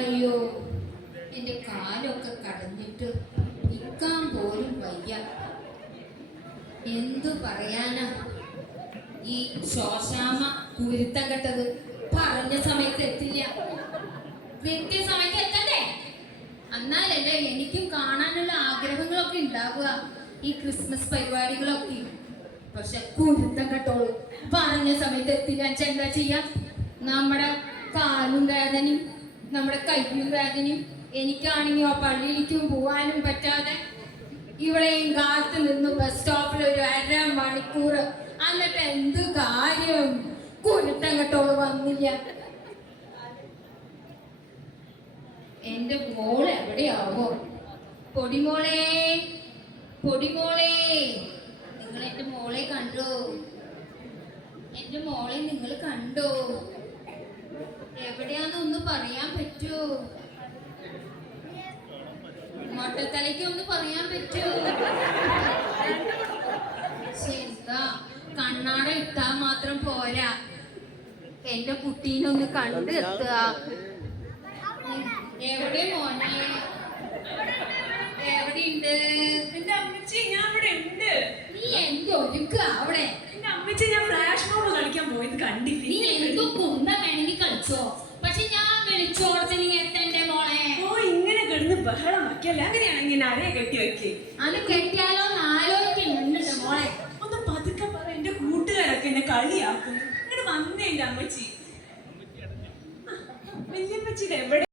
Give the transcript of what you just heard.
അയ്യോ, എന്റെ കാലൊക്കെ കടഞ്ഞിട്ട് നിൽക്കാൻ പോലും വയ്യ. എന്തു പറയാനാ, ഈ ശോശാമ കുരുത്തം കെട്ടത് പറഞ്ഞ സമയത്ത് എത്തില്ല. കൃത്യസമയത്ത് എത്തണ്ടേ? എന്നാലല്ലേ എനിക്കും കാണാനുള്ള ആഗ്രഹങ്ങളൊക്കെ ഉണ്ടാവുക, ഈ ക്രിസ്മസ് പരിപാടികളൊക്കെ. പക്ഷെ കുരുത്തം കെട്ടോളൂ, പറഞ്ഞ സമയത്ത് എത്തില്ല. എന്താ ചെയ്യാ? നമ്മുടെ കാലും വേദനയും നമ്മുടെ കയ്യും വേദനയും. എനിക്കാണെങ്കിൽ ആ പള്ളിയിലേക്കും പോവാനും പറ്റാതെ ഇവിടെയും കാത്തു നിന്ന് ബസ് സ്റ്റോപ്പിൽ ഒരു 1/2 മണിക്കൂർ. എന്നിട്ട് എന്ത് കാര്യം? കുരുത്തം കെട്ടോള് വന്നില്ല. എന്റെ മോള് എവിടെയാവോ? പൊടിമോളെ, പൊടിമോളെ, നിങ്ങൾ എന്റെ മോളെ കണ്ടോ? എന്റെ മോളെ നിങ്ങൾ കണ്ടോ? എവിടെയാന്നൊന്ന് പറയാൻ പറ്റുമോ? മൊട്ടത്തലയ്ക്ക് ഒന്ന് പറയാൻ പറ്റുമോ? ശരിക്കാ, കണ്ണാട ഇട്ടാ മാത്രം പോരാ, എന്റെ കുട്ടീനൊന്ന് കണ്ടു എത്തുക. എവിടെ മോനെ? എവിടെയുണ്ട്? എന്റെ അമ്മച്ചി, ഞാൻ ഇവിടെ ഉണ്ട്. നീ എന്തോ ഒരുക്കുക അവിടെ? എന്റെ അമ്മച്ചി, ഞാൻ ഫ്ലാഷ് മോബ് കളിക്കാൻ പോയത് കണ്ടില്ല. നീ എന്തോ കുന്ത വേണമെങ്കിൽ കളിച്ചോ, പക്ഷെ ഞാൻ വിളിച്ചോടത്ത് നീ എത്തണ്ടേ മോളെ? ഓ, ഇങ്ങനെ കിടന്ന് ബഹളം വയ്ക്കല്ലേ. അങ്ങനെയാണെങ്കിൽ അരയെ കെട്ടി വെക്കേ. അത് കെട്ടിയാലോ ആലോചിക്കുന്നുണ്ട് മോളെ. ഒന്ന് പതുക്കെ പറ, എന്റെ കൂട്ടുകാരൊക്കെ എന്നെ കളിയാക്കും. ഇങ്ങനെ വന്നേ എന്റെ അമ്മച്ചി. വല്യമ്മച്ചിയുടെ എവിടെ?